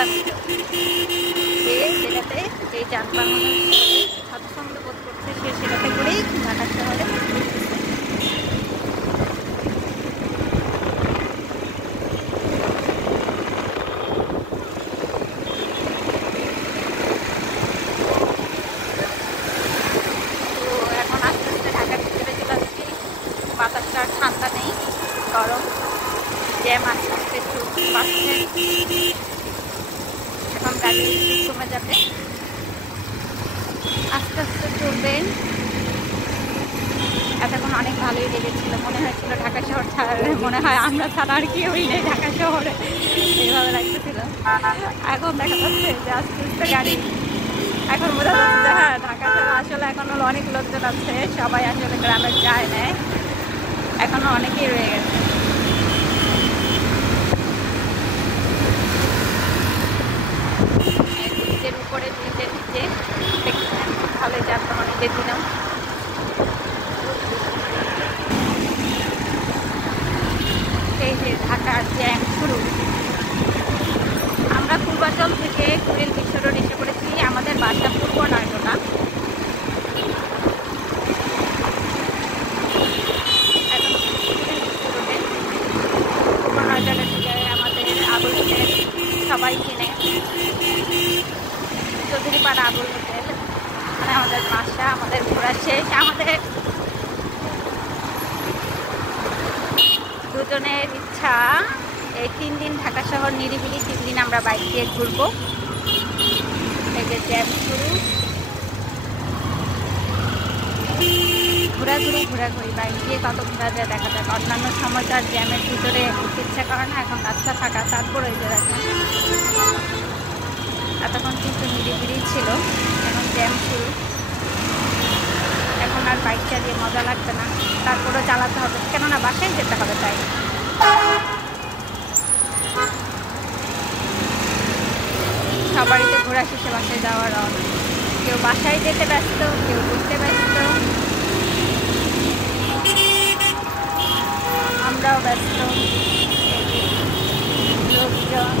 করলাম যেটাতে যে যানবাহন স্বাচ্ছন্দ্য বোধ করছে সেটাতে করেই ঢাকা শহরে বাতাসটা ঠান্ডা নেই, গরম, জ্যাম আস্তে আস্তে একটু বাড়ছে। এখন গাড়ি কমে যাবে, আস্তে আস্তে চলবে। এতক্ষণ অনেক ভালোই লেগেছিল, মনে হয়েছিল ঢাকা শহর ছাড়া মনে হয় আমরা ছাড়া আর কেউই নেই ঢাকা শহরে, এইভাবে লাগতেছিল। এখন দেখা যাচ্ছে যে আস্তে আস্তে গাড়ি, এখন বোঝা যাচ্ছে যে হ্যাঁ ঢাকা শহরে আসলে এখন অনেক লোকজন আছে, সবাই আসলে গ্রামে যায় না, এখনো অনেকেই রয়ে গেছে। ব্রিজের উপরে ব্রিজের নিচে ভালো যানবাহন যেছিলাম। এই যে ঢাকার জ্যাম শুরু। আমরা পূর্বাচল থেকে কুড়িল বিশ্ব রোড এসে পড়েছি, আমাদের বাসা পূর্ব নয়টা। আমাদের আবুল হোটেল সবাই চেনে, চৌধুরীপাড়া আবুল হোটেল, মানে আমাদের বাসা। আমাদের ঘোরা শেষ, আমাদের দুজনের ইচ্ছা এই 3 দিন ঢাকা শহর নিরিবিলি 3 দিন আমরা বাইক দিয়ে ঘুরবো। এই যে জ্যাম শুরু, ঘোরাঘুরি বাইক দিয়ে কত ঘোরা যায় দেখা যাক। অন্যান্য সময়কার জ্যামের ভিতরে ইচ্ছা করে না, এখন রাস্তা ফাঁকা, তারপরে যে দেখেন এতক্ষণ কিন্তু নিরিবিলি ছিল, এখন জ্যাম শুরু। এখন আর বাইক চালিয়ে মজা লাগবে না, তারপরে চালাতে হবে, কেননা বাসায় যেতে হবে। তাই সবারই তো ঘোরা শেষে বাসায় যাওয়ার রওনা, কেউ বাসায় যেতে ব্যস্ত, কেউ ঘুরতে ব্যস্ত, আমরাও ব্যস্ত লোকজন।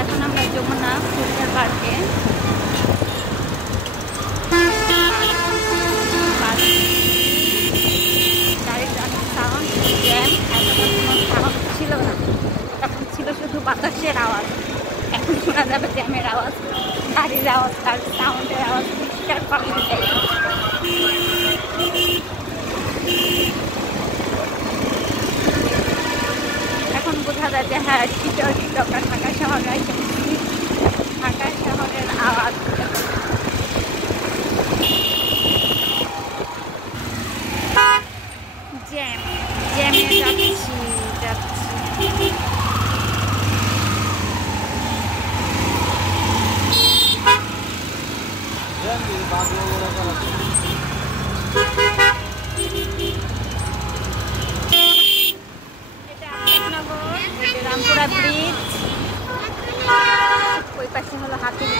এখন আমরা যমুনা ফুটবল পার্কে, গাড়ির অনেক সাউন্ড, জ্যাম। এতক্ষণ কোনো সাউন্ড ছিল না, তখন ছিল শুধু বাতাসের আওয়াজ। এখন শোনা যাবে জ্যামের আওয়াজ, গাড়ির আওয়াজ, তার সাউন্ডের আওয়াজ পরিষ্কার পাওয়া যায়। এখন বোঝা যায় যে হ্যাঁ টিটো আমরা ঢাকা শহরে এসেছি, ঢাকা শহরের আওয়াজ। জ্যামে যাচ্ছি। রামপুরা ব্রিজ, ওই পাশে হলো হাতির